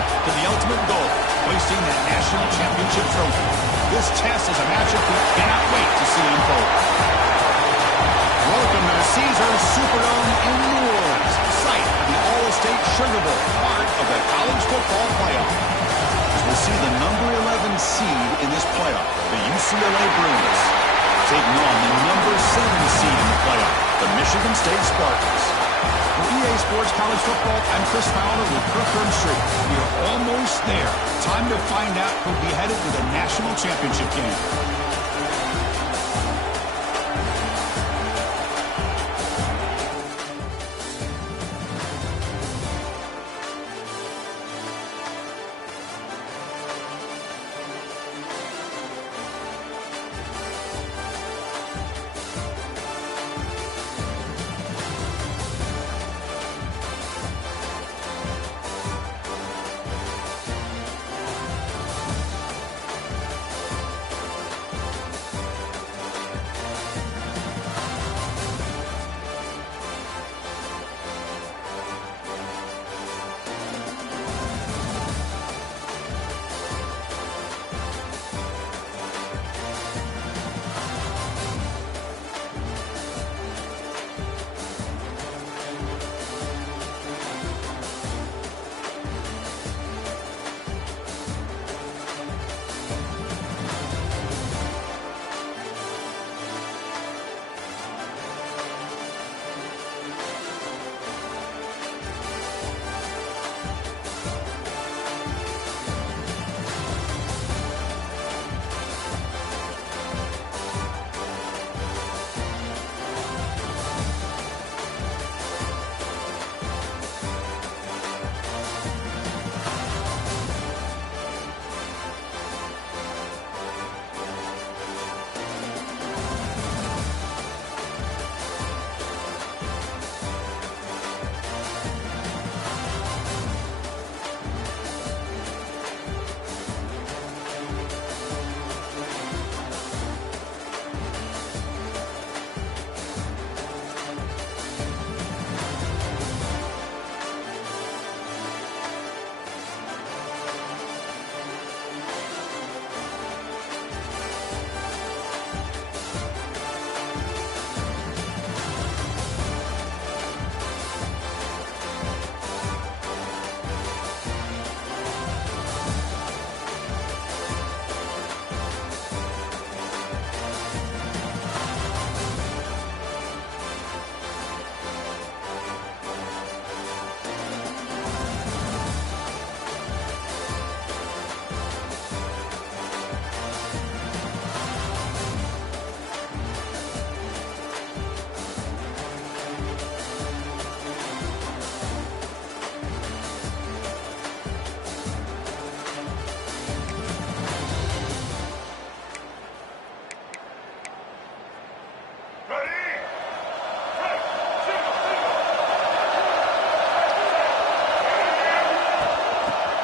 to the ultimate goal, hoisting that national championship trophy. This test is a matchup we cannot wait to see unfold. Welcome to the Caesars Superdome in New Orleans, site of the All-State Sugar Bowl, part of the college football playoff. As we'll see the number 11 seed in this playoff, the UCLA Bruins, taking on the number 7 seed in the playoff, the Michigan State Spartans. For EA Sports College Football, I'm Chris Fowler with Kirk Street. We are almost there. Time to find out who'll be headed to the national championship game.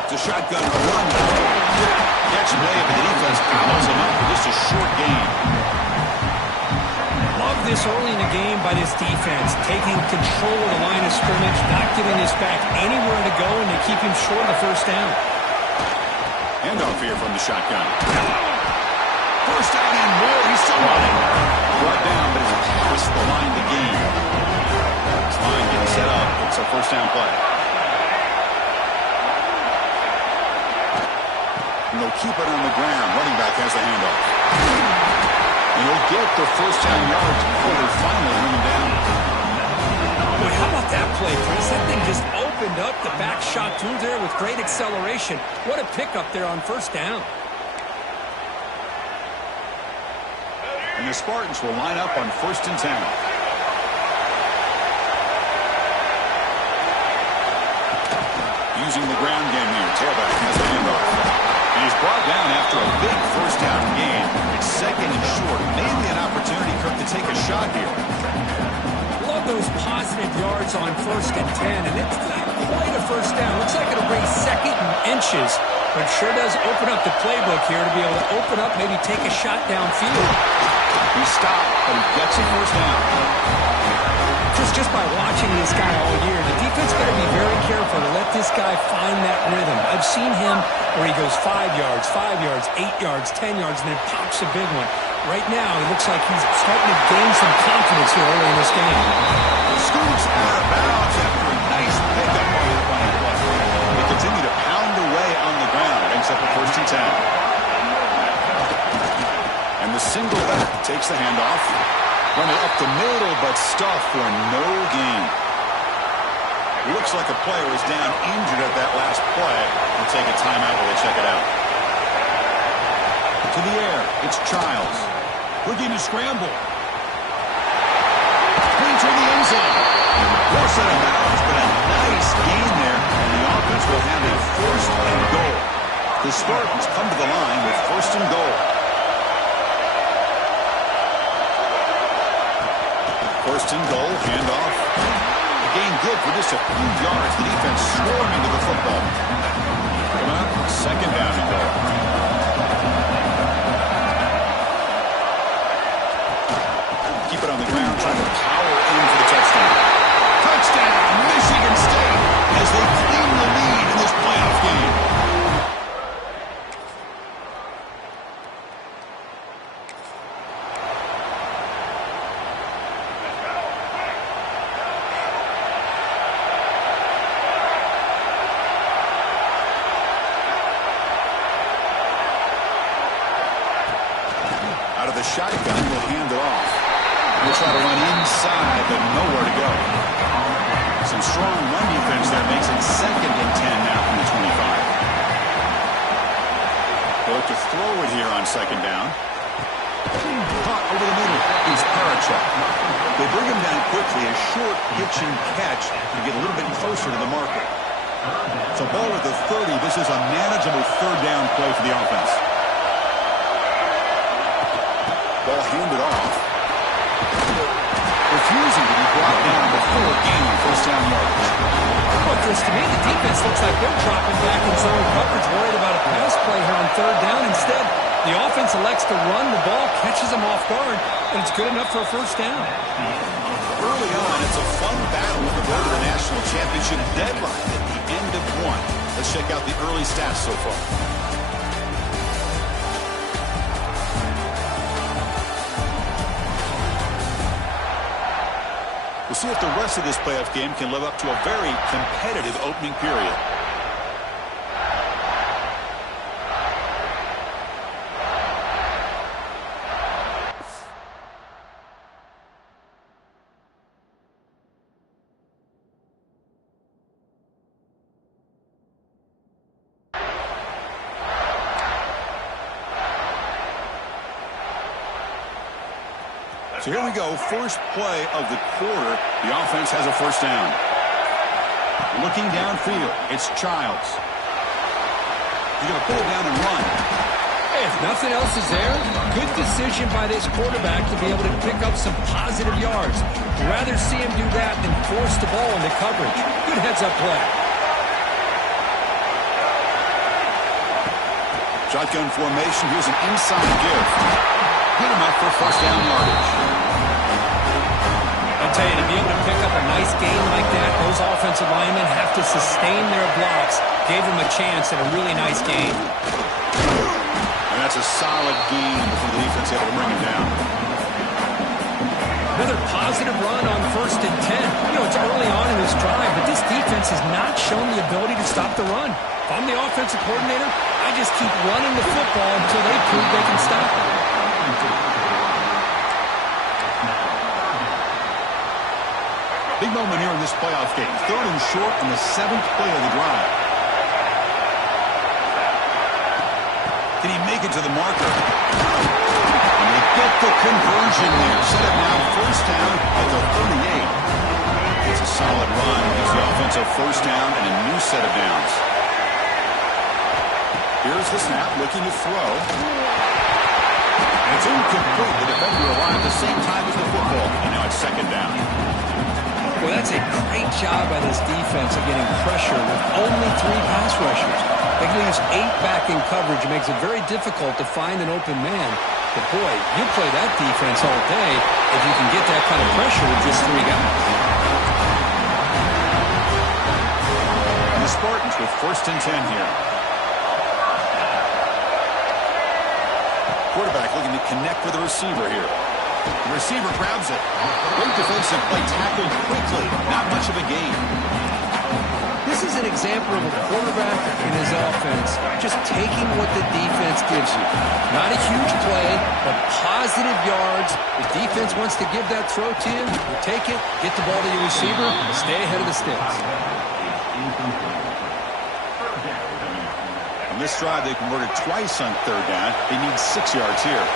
It's a shotgun run. Catch Way, but the defense blows him up for just a short gain. Love this early in the game by this defense, taking control of the line of scrimmage, not giving this back anywhere to go, and they keep him short of the first down. Handoff here from the shotgun. First down and more. He's still running. Brought down, but he's past the line to gain. This line getting set up. It's a first down play. And they'll keep it on the ground. Running back has the handoff. And he'll get the first down yards before they finally bring him down. Boy, how about that play, Chris? That thing just opened up the back shot through there with great acceleration. What a pickup there on first down. And the Spartans will line up on 1st and 10. Using the ground game here. Tailback has the handoff. And he's brought down after a big first down gain. It's 2nd and short. Maybe an opportunity, Kirk, to take a shot here. Love those positive yards on 1st and 10. And it's not quite a first down. Looks like it'll bring 2nd and inches. But sure does open up the playbook here to be able to open up, maybe take a shot downfield. He stopped, but he gets a first down. Just by watching this guy all year, the defense better be very careful to let this guy find that rhythm. I've seen him where he goes 5 yards, 8 yards, 10 yards, and then pops a big one. Right now, it looks like he's starting to gain some confidence here early in this game. Scoots out of bounds after a nice pickup on that running play. They continue to pound away on the ground. Brings up a 1st and 10. And the single back takes the handoff. Run it up the middle, but stuffed for no gain. Looks like a player is down injured at that last play. We'll take a timeout while they check it out. To the air, it's Childs. Looking to scramble. Into the end zone. Force out of bounds, but a nice gain there. And the offense will have a 1st and goal. The Spartans come to the line with 1st and goal. 1st and goal, handoff. A gain good for just a few yards. The defense swarming to the football. Come up, 2nd down and goal. Keep it on the ground, trying to power in for the touchdown. Touchdown, Michigan State, as they claim the lead in this playoff game. Out of the shotgun, we'll hand it off. We'll try to run inside, but nowhere to go. Some strong run defense there makes it 2nd and 10 now from the 25. They'll look to throw it here on 2nd down. Caught over the middle is Parachuk. They bring him down quickly, a short pitch and catch to get a little bit closer to the marker. So ball at the 30. This is a manageable 3rd down play for the offense. Ball handed off. Refusing to be brought down before gaining 1st down yardage. Well, Chris, to me, the defense looks like they're dropping back in zone coverage, worried about a pass play here on 3rd down. Instead, the offense elects to run the ball, catches them off guard, and it's good enough for a 1st down. Early on, it's a fun battle with the road to the national championship deadline at the end of 1. Let's check out the early stats so far. We'll see if the rest of this playoff game can live up to a very competitive opening period. So here we go, first play of the quarter. The offense has a 1st down. Looking downfield, it's Childs. He's going to pull it down and run. Hey, if nothing else is there, good decision by this quarterback to be able to pick up some positive yards. Rather see him do that than force the ball into coverage. Good heads-up play. Shotgun formation, here's an inside give. Hit him up for 1st down yardage. I tell you, to be able to pick up a nice gain like that, those offensive linemen have to sustain their blocks. Gave them a chance at a really nice gain. And that's a solid gain before the defense able to bring him down. Another positive run on 1st and 10. You know, it's early on in this drive, but this defense has not shown the ability to stop the run. If I'm the offensive coordinator, I just keep running the football until they prove they can stop it. Big moment here in this playoff game. 3rd and short on the 7th play of the drive. Can he make it to the marker? And they get the conversion there. Set it now 1st down at the 38. It's a solid run. Gives the offense a 1st down and a new set of downs. Here's the snap, looking to throw. And it's incomplete. The defender arrived at the same time as the football. And now it's 2nd down. Well, that's a great job by this defense of getting pressure with only 3 pass rushers. They can use 8 back in coverage. It makes it very difficult to find an open man. But, boy, you play that defense all day if you can get that kind of pressure with just 3 guys. Spartans with 1st and 10 here. Quarterback looking to connect with the receiver here. The receiver grabs it. Great defensive play, tackled quickly. Not much of a gain. This is an example of a quarterback in his offense just taking what the defense gives you. Not a huge play, but positive yards. The defense wants to give that throw to you. You take it, get the ball to your receiver, stay ahead of the sticks. On this drive, they converted twice on 3rd down. They need 6 yards here.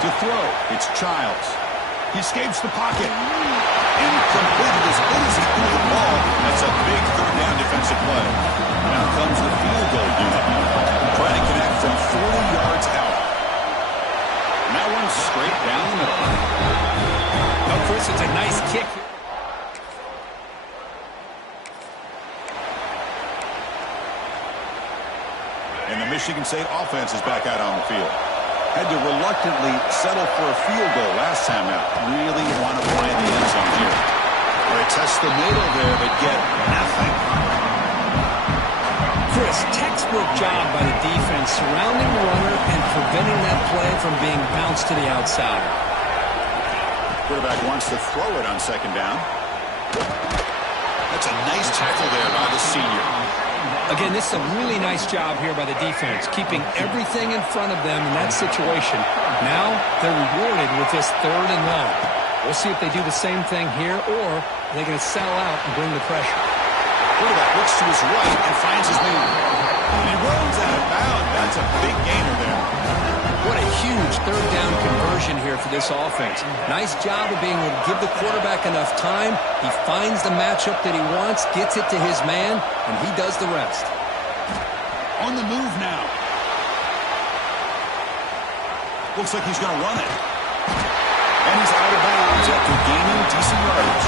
To throw, it's Childs. He escapes the pocket. And completed as good as he threw the ball. That's a big 3rd down defensive play. Now comes the field goal unit. Trying to connect from 40 yards out. And that one's straight down the middle. Oh, Chris, it's a nice kick. And the Michigan State offense is back out on the field. Had to reluctantly settle for a field goal last time out. Really want to find the end zone here. They test the middle there, but get nothing. Chris, textbook job by the defense surrounding the runner and preventing that play from being bounced to the outside. Quarterback wants to throw it on 2nd down. That's a nice tackle there by the senior. Again, this is a really nice job here by the defense, keeping everything in front of them in that situation. Now they're rewarded with this 3rd and long. We'll see if they do the same thing here, or are they going to settle out and bring the pressure. Quarterback looks to his right and finds his man. And he rolls out of bounds. That's a big gainer there. What a huge 3rd down conversion here for this offense. Nice job of being able to give the quarterback enough time. He finds the matchup that he wants, gets it to his man, and he does the rest. On the move now. Looks like he's going to run it. And he's out of bounds after gaining decent yardage.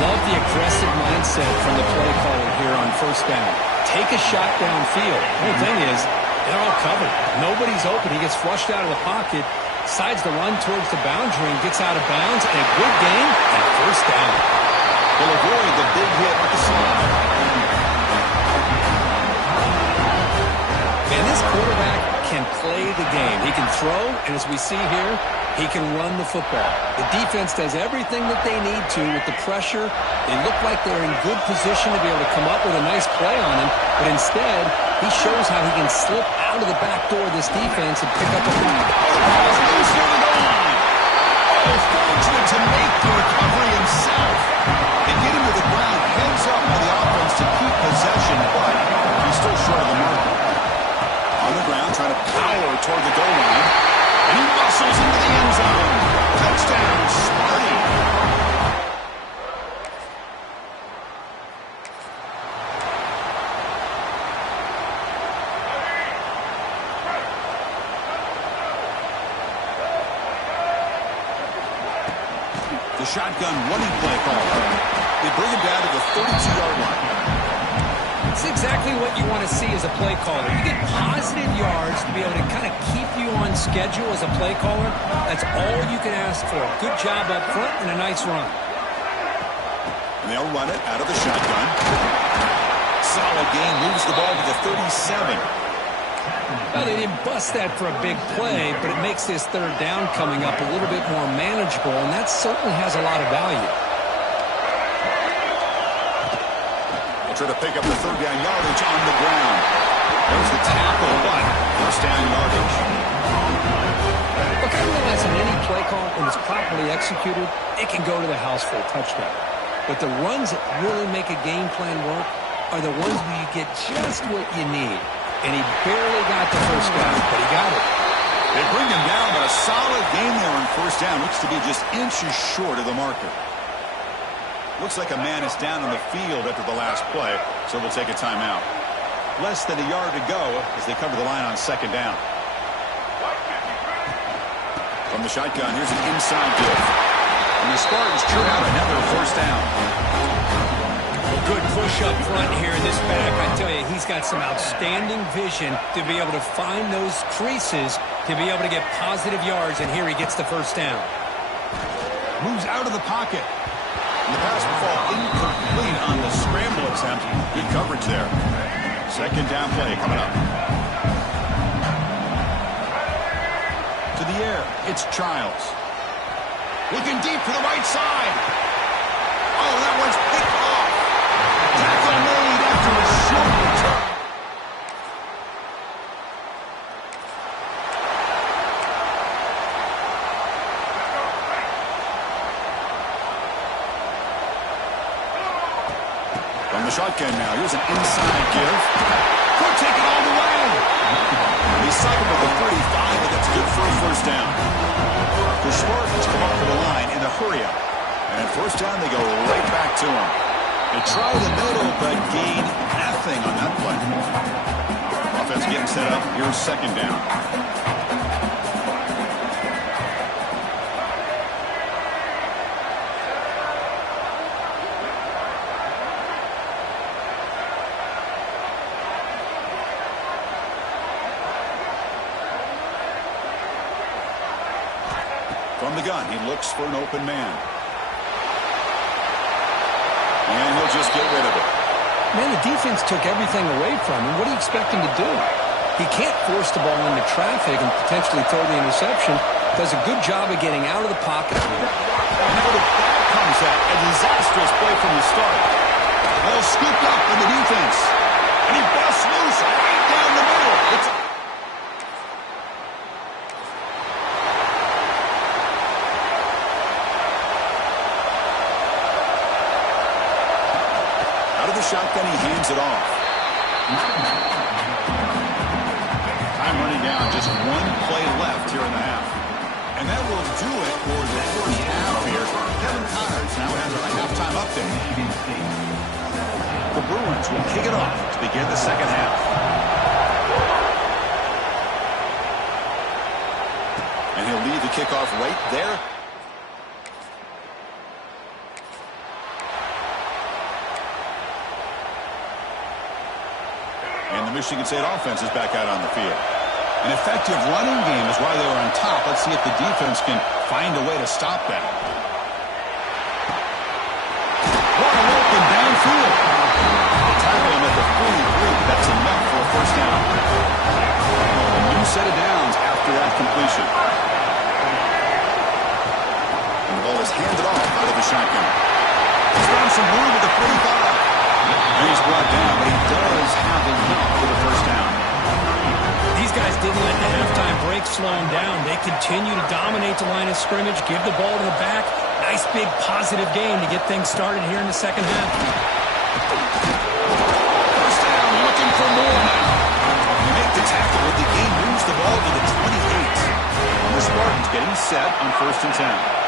Love the aggressive mindset from the play caller here on 1st down. Take a shot downfield. The whole thing is, they're all covered. Nobody's open. He gets flushed out of the pocket, decides to run towards the boundary and gets out of bounds. And a good gain and 1st down. Will avoid the big hit at the side. And this quarterback can play the game. He can throw, and as we see here, he can run the football. The defense does everything that they need to with the pressure. They look like they're in good position to be able to come up with a nice play on him, but instead, he shows how he can slip out of the back door of this defense and pick up a lead. Ball's loose near the goal line. Oh, fortunate to make the recovery himself. They get him to the ground, heads up by the offense to keep possession, but he's still short of the mark. On the ground, trying to power toward the goal line. And he muscles into the end zone. Touchdown, Sparty. The shotgun running play call. They bring him down to the 32-yard line. It's exactly what you want to see as a play caller. You get positive yards to be able to kind of keep you on schedule as a play caller. That's all you can ask for. Good job up front and a nice run. And they'll run it out of the shotgun. Solid gain, moves the ball to the 37. Well, they didn't bust that for a big play, but it makes this 3rd down coming up a little bit more manageable, and that certainly has a lot of value. Try to pick up the 3rd down yardage on the ground. There's the tackle, but 1st down yardage. Look, I realize in any play call, when it's properly executed, it can go to the house for a touchdown. But the runs that really make a game plan work are the ones where you get just what you need. And he barely got the 1st down, but he got it. They bring him down, but a solid gain there on 1st down. Looks to be just inches short of the marker. Looks like a man is down on the field after the last play, so we'll take a timeout. Less than a yard to go as they cover the line on 2nd down. From the shotgun, here's an inside give. And the Spartans churn out another 1st down. A good push up front here. This back, I tell you, he's got some outstanding vision to be able to find those creases to be able to get positive yards, and here he gets the 1st down. Moves out of the pocket. And the pass will fall incomplete on the scramble attempt. Good coverage there. Second down play coming up. To the air, it's Childs. Looking deep to the right side. Oh, that one's picked off. Tackle made after a short return. From the shotgun now, here's an inside give. Could take it all the way. He's cycled with the 35, but that's good for a first down. The Spartans come up to the line in the hurry-up. And at first down, they go right back to him. They try the middle, but gain nothing on that play. Offense getting set up. Here's second down. From the gun, he looks for an open man. And he'll just get rid of it. Man, the defense took everything away from him. What do you expect him to do? He can't force the ball into traffic and potentially throw the interception. Does a good job of getting out of the pocket. And now the back comes out. A disastrous play from the start. Ball scooped up in the defense. And he busts loose right down the middle. Shotgun, he hands it off. Time running down, just one play left here in the half. And that will do it for the first half here. Kevin Connors now has our halftime update. The Bruins will kick it off to begin the second half. And he'll lead the kickoff right there. The Michigan State offense is back out on the field. An effective running game is why they were on top. Let's see if the defense can find a way to stop that. Wide open downfield. Tackle him at the 43. That's enough for a first down. A new set of downs after that completion. And the ball is handed off out of the shotgun. He's found some room at the 45. And he's brought down, but he does have enough for the first down. These guys didn't let the halftime break slow them down. They continue to dominate the line of scrimmage, give the ball to the back. Nice big positive game to get things started here in the second half. First down, looking for more now. They make the tackle, but the game moves the ball to the 28. And the Spartans getting set on 1st and 10.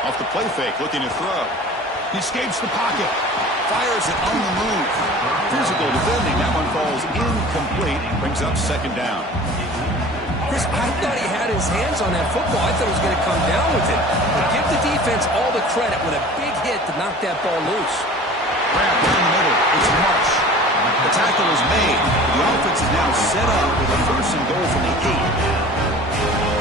Off the play fake, looking to throw. He escapes the pocket. Fires it on the move. Physical defending. That one falls incomplete. Brings up second down. Chris, I thought he had his hands on that football. I thought he was going to come down with it. But give the defense all the credit with a big hit to knock that ball loose. Grab down the middle. It's Marsh. The tackle is made. The offense is now set up with a 1st and goal from the 8.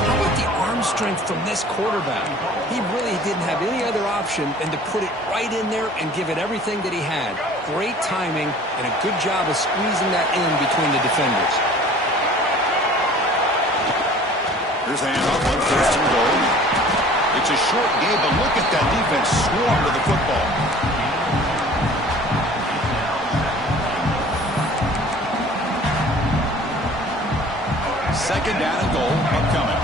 How about the arm strength from this quarterback? He really didn't have any other option than to put it right in there and give it everything that he had. Great timing and a good job of squeezing that in between the defenders. Here's the handoff on 1st and goal. It's a short game, but look at that defense swarm to the football. Second down and goal upcoming.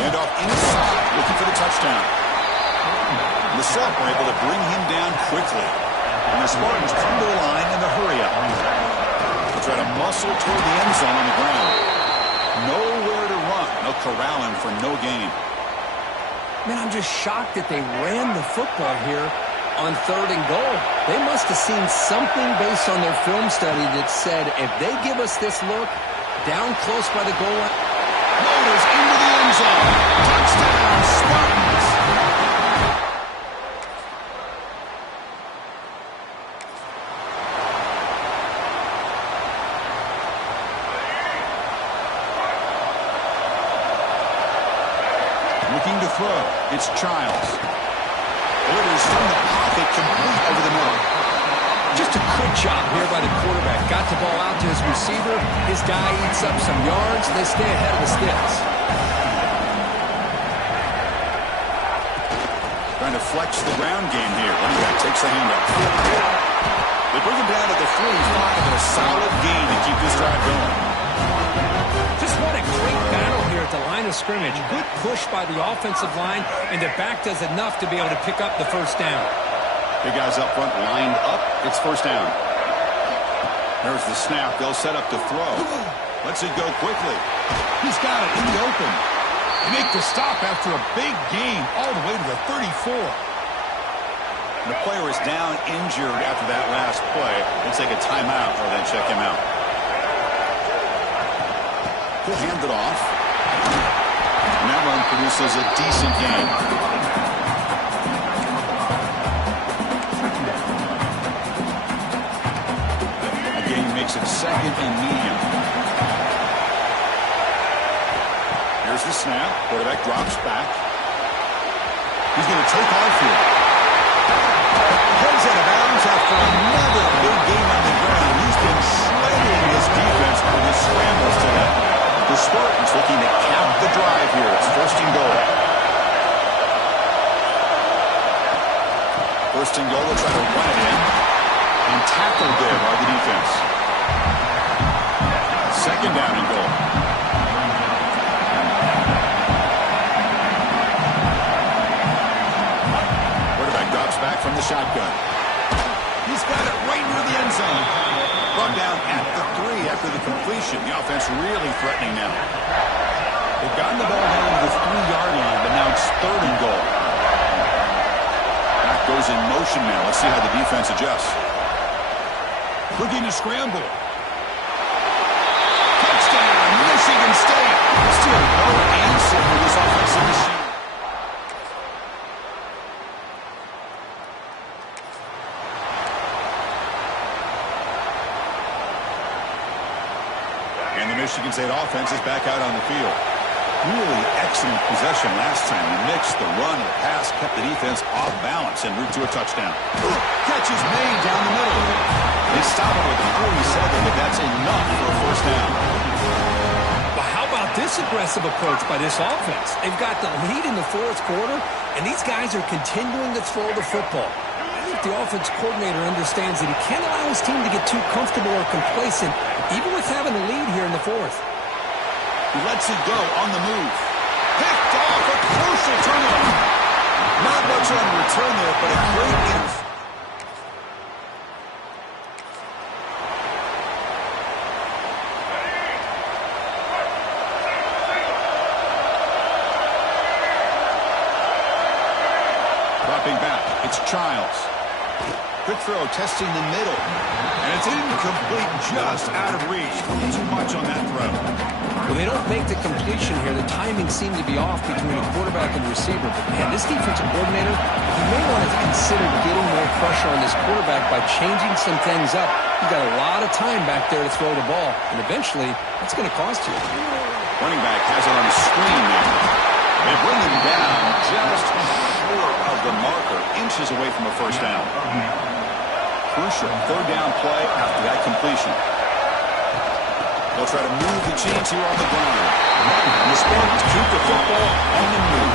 Handoff inside, looking for the touchdown. And the Salt were able to bring him down quickly. And the Spartans come to the line in the hurry-up. They'll try to muscle toward the end zone on the ground. Nowhere to run. They'll corral him for no gain. Man, I'm just shocked that they ran the football here on 3rd and goal. They must have seen something based on their film study that said if they give us this look down close by the goal line. Loaders into the end zone. Touchdown, Spartans. throw. It's Childs. Orders from the pocket, complete over the middle. Just a quick job here by the quarterback. Got the ball out to his receiver. His guy eats up some yards. They stay ahead of the sticks. Trying to flex the ground game here. Running back takes the handoff. They bring him down to the 45 and a solid gain to keep this drive going. Just what a great battle here at the line of scrimmage. Good push by the offensive line, and the back does enough to be able to pick up the first down. Big guys up front lined up. It's first down. There's the snap. They'll set up to throw. Lets it go quickly. He's got it in the open. They make the stop after a big gain all the way to the 34. The player is down injured after that last play. They'll take a timeout or then check him out. He'll hand it off. And that run produces a decent gain. Makes it second and medium. Here's the snap. Quarterback drops back. He's going to take off here. Plays out of bounds after another big game on the ground. He's been shredding his defense with his scrambles today. The Spartans looking to cap the drive here. It's first and goal. First and goal. They'll try to run it in. And tackled there by the defense. Second down and goal. Quarterback drops back from the shotgun. He's got it right near the end zone. Brought down at the 3 after the completion. The offense really threatening now. They've gotten the ball down to the 3-yard line, but now it's third and goal. Back goes in motion now. Let's see how the defense adjusts. Looking to scramble. Michigan State. Still no answer for this offensive machine. And the Michigan State offense is back out on the field. Really excellent possession last time. They mixed the run and the pass, kept the defense off balance en route to a touchdown. Catch is made down the middle. They stop it with the 47, but that's enough for a first down. This aggressive approach by this offense. They've got the lead in the fourth quarter, and these guys are continuing to throw the football. I think the offense coordinator understands that he can't allow his team to get too comfortable or complacent, even with having the lead here in the fourth. He lets it go on the move. Picked off a crucial turnover. Not much on the return there, but a great interception. Back. It's Childs. Quick throw, testing the middle. And it's incomplete, just out of reach. Too much on that throw. Well, they don't make the completion here. The timing seemed to be off between the quarterback and the receiver. But, man, this defensive coordinator, he may want to consider getting more pressure on this quarterback by changing some things up. You've got a lot of time back there to throw the ball. And eventually, that's going to cost you. Running back has it on the screen now. They bring him down just short of the marker, inches away from a first down. Crucial third down play after that completion. They'll try to move the chains here on the ground. And the Spartans keep the football on the move.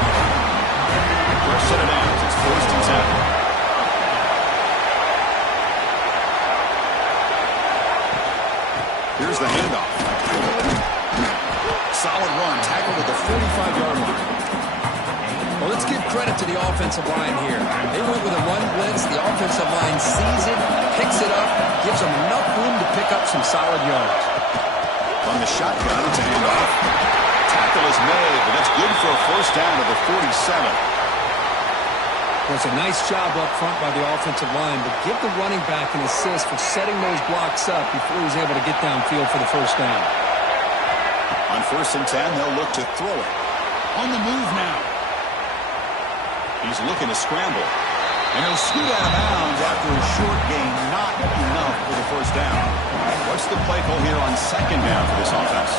First set of downs. It's first and 10. Here's the handoff. Solid run, tackled at the 45-yard line. Well, let's give credit to the offensive line here. They went with a run blitz. The offensive line sees it, picks it up, gives them enough room to pick up some solid yards. On the shotgun, it's a handoff. Tackle is made, but that's good for a first down to the 47. Well, it's a nice job up front by the offensive line, but give the running back an assist for setting those blocks up before he's able to get downfield for the first down. On first and 10, they'll look to throw it. On the move now. He's looking to scramble. And he'll scoot out of bounds after a short gain. Not enough for the first down. What's the play call here on second down for this offense?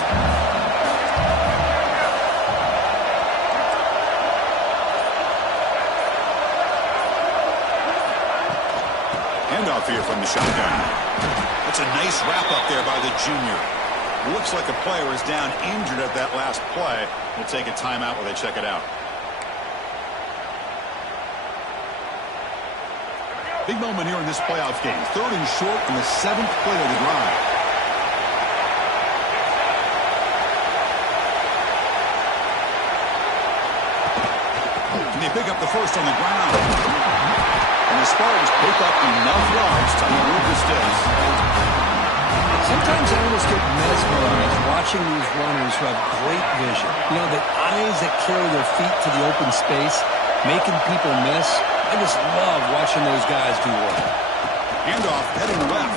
handoff here from the shotgun. That's a nice wrap-up there by the junior. Looks like a player is down injured at that last play. We'll take a timeout while they check it out. Big moment here in this playoff game. 3rd and short in the 7th play of the drive. And they pick up the first on the ground. And the Spartans pick up enough yards to move the sticks. Sometimes I almost get mesmerized watching these runners who have great vision. You know, the eyes that carry their feet to the open space, making people miss. I just love watching those guys do work. Handoff heading left.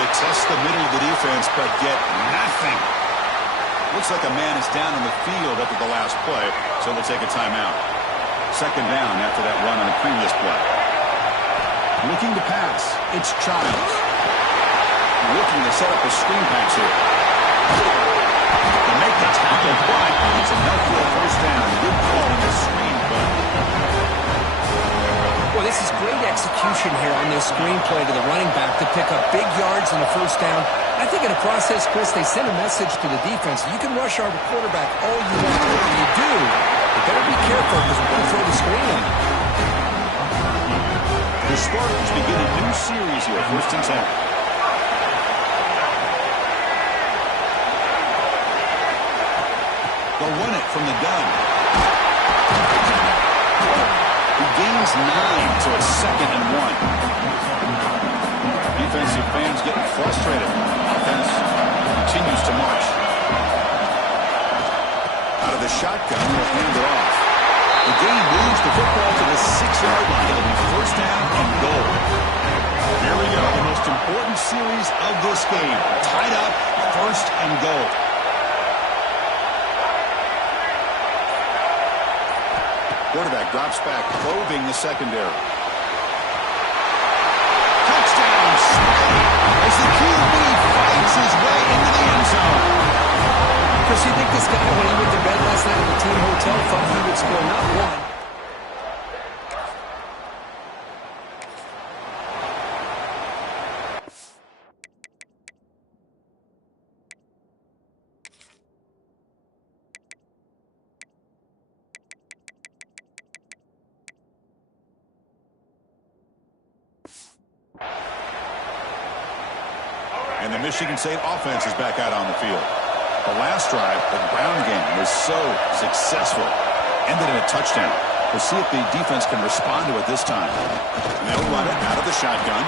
They test the middle of the defense, but get nothing. Looks like a man is down on the field after the last play, so we'll take a timeout. 2nd down after that run on the previous play. Looking to pass. It's Childs. Looking to set up a screen pass here. To make the tackle, but it's enough for a first down. Good call on the screen play. Well, this is great execution here on this screenplay to the running back to pick up big yards on the first down. I think in the process, Chris, they send a message to the defense. You can rush our quarterback all you want, but when you do, you better be careful because we're going to throw the screen on you. The Spartans begin a new series here, 1st and 10. They'll run it from the gun. He gains 9, so it's 2nd and 1. Defensive fans getting frustrated. Offense continues to march. Out of the shotgun, they'll hand it off. The game moves the football to the 6-yard line. It'll be 1st down and goal. Here we go, the most important series of this game. Tied up, 1st and goal. Quarterback drops back, probing the secondary. Touchdown, Smiley, as the QB fights his way into the end zone. Chris, you think this guy, when he went to bed last night at the team hotel, thought he would score not one? And the Michigan State offense is back out on the field. The last drive, the ground game, was so successful. Ended in a touchdown. We'll see if the defense can respond to it this time. And they'll run it out of the shotgun.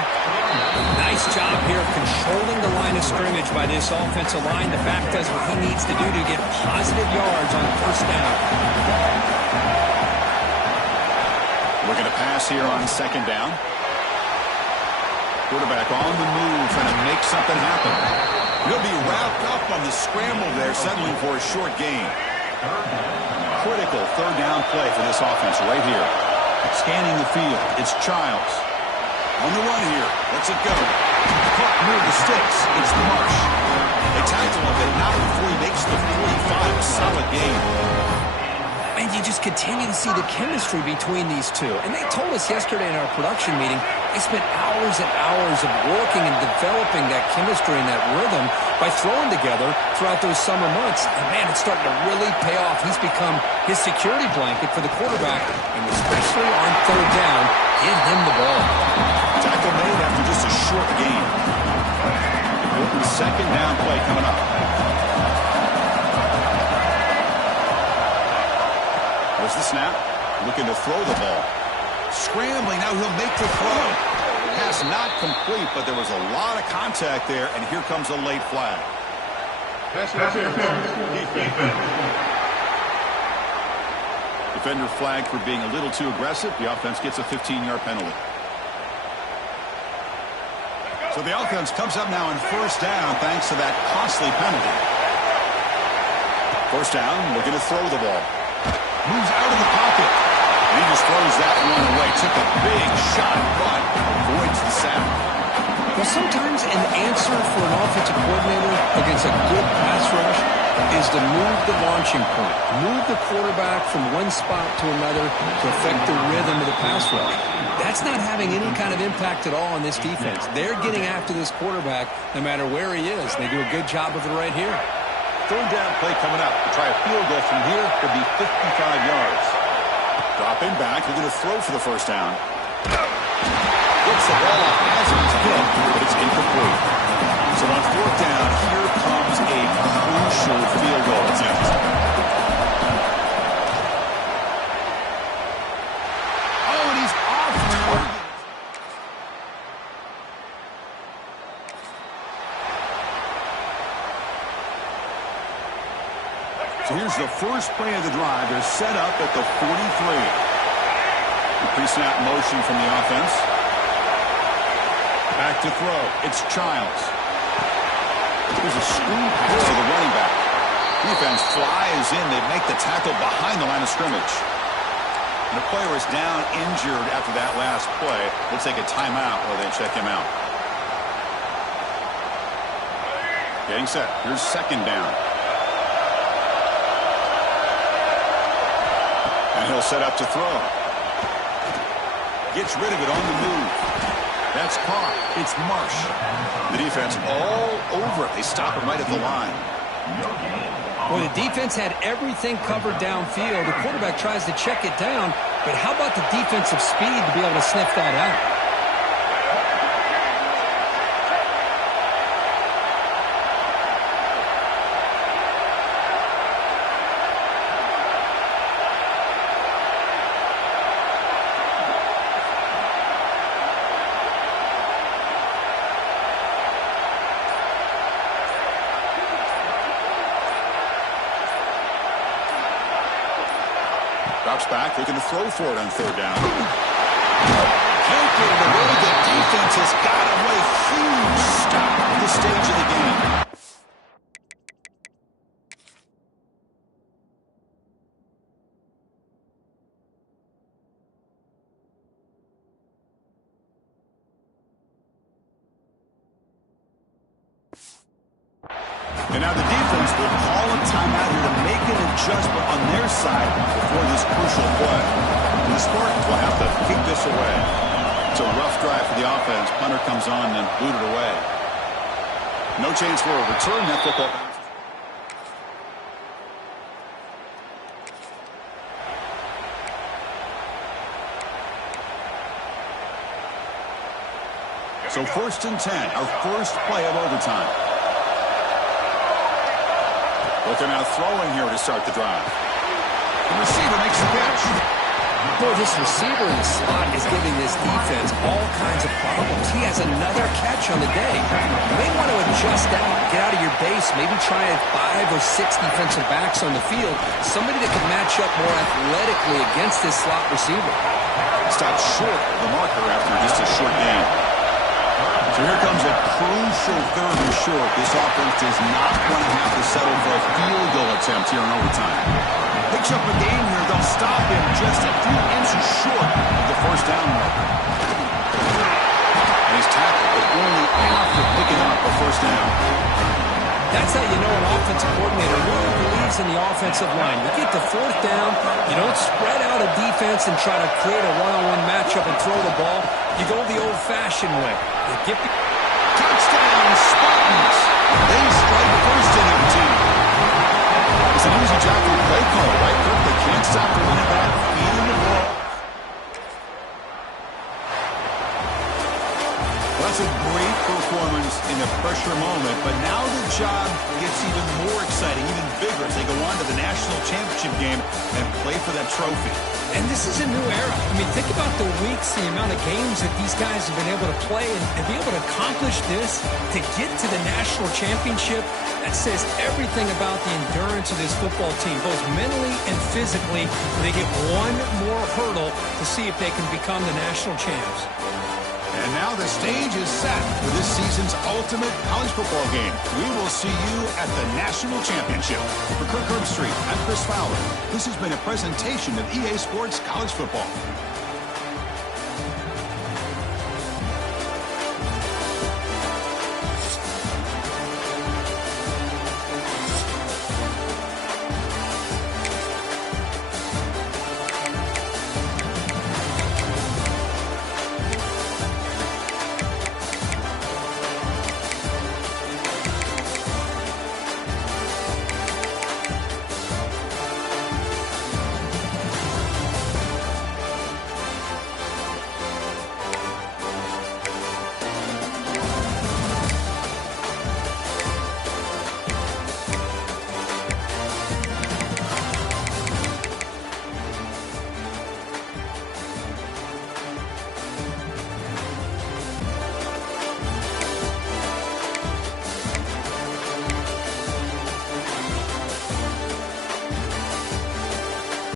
Nice job here of controlling the line of scrimmage by this offensive line. The back does what he needs to do to get positive yards on 1st down. We're going to pass here on 2nd down. Quarterback on the move, trying to make something happen. He'll be wrapped up on the scramble there, settling for a short gain. Critical 3rd down play for this offense right here. Scanning the field, it's Childs. On the run here, lets it go. Caught near the sticks, it's Marsh. They tackle him, but not before he makes the 45. Solid game. And you just continue to see the chemistry between these two. And they told us yesterday in our production meeting, they spent hours and hours of working and developing that chemistry and that rhythm by throwing together throughout those summer months. And, man, it's starting to really pay off. He's become his security blanket for the quarterback, and especially on 3rd down, give him the ball. Tackle made after just a short gain. Important 2nd down play coming up. There's the snap. Looking to throw the ball. Scrambling, now he'll make the throw. Pass not complete, but there was a lot of contact there, and here comes a late flag. Defender flagged for being a little too aggressive. The offense gets a 15-yard penalty. So the offense comes up now on 1st down thanks to that costly penalty. 1st down, looking to throw the ball. Moves out of the pocket. He just throws that one away. Took a big shot, but avoids the sack. Well, sometimes an answer for an offensive coordinator against a good pass rush is to move the launching point, move the quarterback from one spot to another to affect the rhythm of the pass rush. That's not having any kind of impact at all on this defense. They're getting after this quarterback no matter where he is. They do a good job of it right here. Third down play coming up. To try a field goal from here could be 55 yards. Dropping back. They're going to throw for the first down. Gets the ball off as he's hit, but it's incomplete. So on fourth down, here comes a crucial field goal attempt. Oh, and he's off target. So here's the first play of the drive. They're set up at the 43. Pre-snap motion from the offense. Back to throw. It's Childs. There's a screen pass to the running back. Defense flies in. They make the tackle behind the line of scrimmage. And the player is down injured after that last play. We'll take a timeout while they check him out. Getting set. Here's second down. And he'll set up to throw. Gets rid of it on the move. That's caught. It's Marsh. The defense all over it. They stop him right at the line. Well, the defense had everything covered downfield. The quarterback tries to check it down, but how about the defensive speed to be able to sniff that out? Drops back, looking to throw for it on third down. Can't get it away. The defense has got him with a huge stop at this stage of the game. And now the defense will call a timeout here to make an adjustment on their side before this crucial play. And the Spartans will have to kick this away. It's a rough drive for the offense. Punter comes on and booted away. No chance for a return. That football bounces. So 1st and 10, our first play of overtime. Looking out throwing here to start the drive. The receiver makes the catch. Boy, this receiver in the slot is giving this defense all kinds of problems. He has another catch on the day. You may want to adjust out, get out of your base, maybe try 5 or 6 defensive backs on the field, somebody that can match up more athletically against this slot receiver. Stopped short of the marker after just a short game. So here comes a crucial third and short. This offense does not want to have to settle for a field goal attempt here in overtime. Picks up a game here. They'll stop him just a few inches short of the first down marker. And he's tackled, but only after picking up a first down. That's how you know an offensive coordinator really believes in the offensive line. You get to 4th down, you don't spread out a defense and try to create a one-on-one matchup and throw the ball. You go the old-fashioned way. You get touchdown, Spartans! They strike first in their team. It's an easy job for the play caller, right, Kirk? They can't stop the running back feeding the ball. That's a great performance in a pressure moment, but now the job gets even more exciting, even bigger as they go on to the national championship game and play for that trophy. And this is a new era. I mean, think about the weeks, the amount of games that these guys have been able to play and be able to accomplish this, to get to the national championship. That says everything about the endurance of this football team, both mentally and physically. They get one more hurdle to see if they can become the national champs. And now the stage is set for this season's ultimate college football game. We will see you at the national championship. For Kirk Herbstreit, I'm Chris Fowler. This has been a presentation of EA Sports College Football.